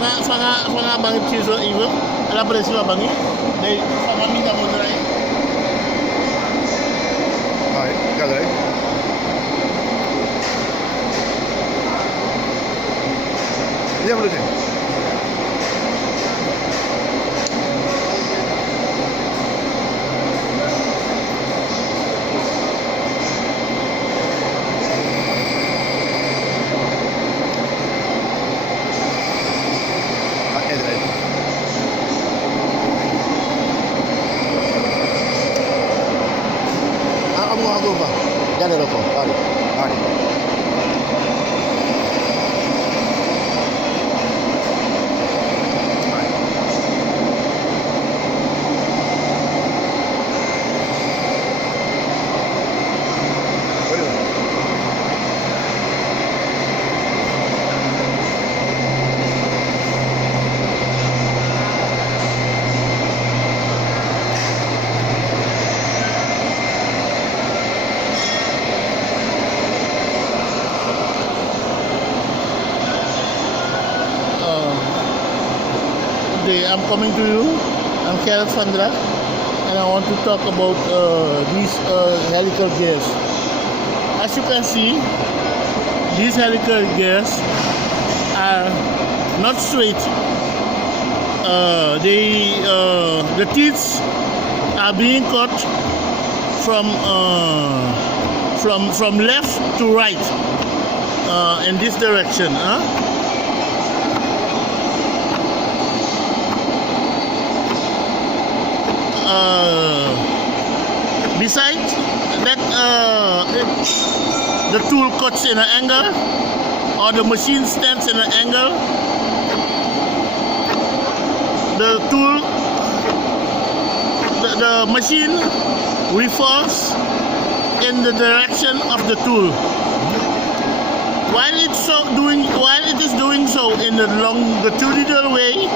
fanga bangi chizo iwo la presi wa bangi dai fanga minta modrai Hai, kadai. Iya boleh sih. Aku ba? Jangan rokok. Hari. Hari. I'm coming to you. I'm Kenneth Vandra, and I want to talk about these helical gears. As you can see, these helical gears are not straight. The teeth are being cut from left to right in this direction. Besides that, the tool cuts in an angle, or the machine stands in an angle. The machine revolves in the direction of the tool. While it is doing so in the longitudinal way,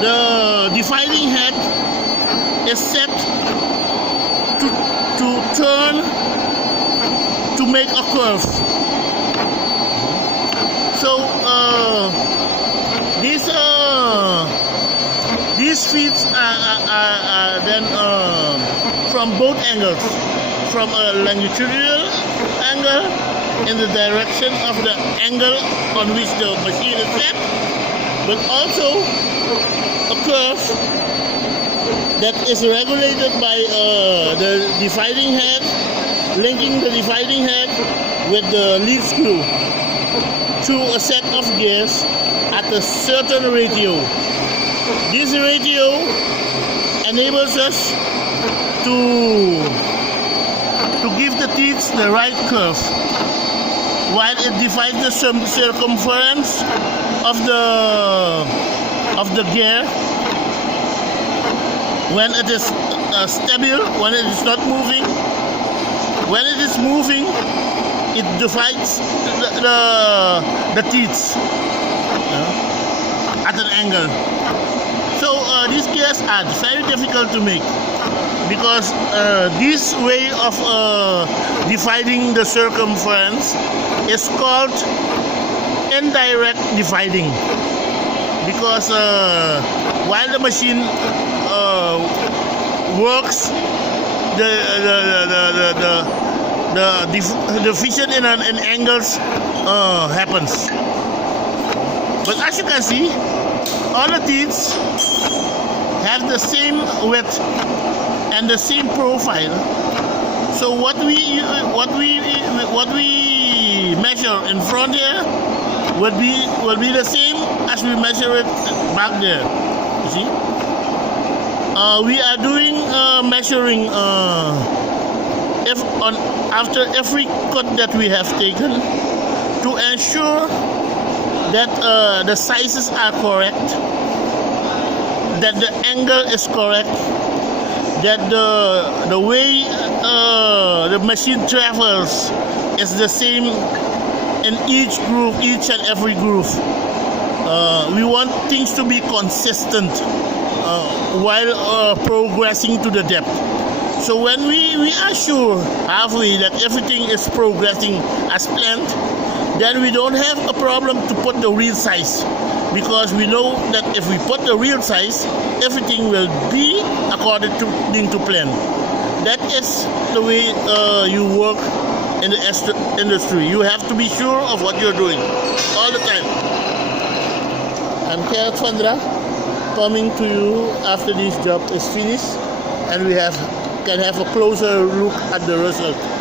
the dividing head is set to turn to make a curve. So these feet are then from both angles, from a longitudinal angle in the direction of the angle on which the machine is set, but also a curve that is regulated by the dividing head, linking the dividing head with the lead screw through a set of gears at a certain ratio. This ratio enables us to give the teeth the right curve, while it divides the circumference of the gear when it is stable, when it is not moving. When it is moving, it divides the teeth at an angle. So these gears are very difficult to make, because this way of dividing the circumference is called indirect dividing, because while the machine works, the division in angles happens. But as you can see, all the teeth have the same width and the same profile. So what we measure in front here will be the same as we measure it back there. You see, we are doing measuring after every cut that we have taken, to ensure that the sizes are correct, that the angle is correct, that the way the machine travels is the same in each groove, each and every groove. We want things to be consistent while progressing to the depth. So when we are sure halfway that everything is progressing as planned, then we don't have a problem to put the real size, because we know that if we put the real size, everything will be according to plan. That is the way you work in the industry. You have to be sure of what you're doing all the time. I'm Gerrit Vandra, coming to you after this job is finished and we can have a closer look at the result.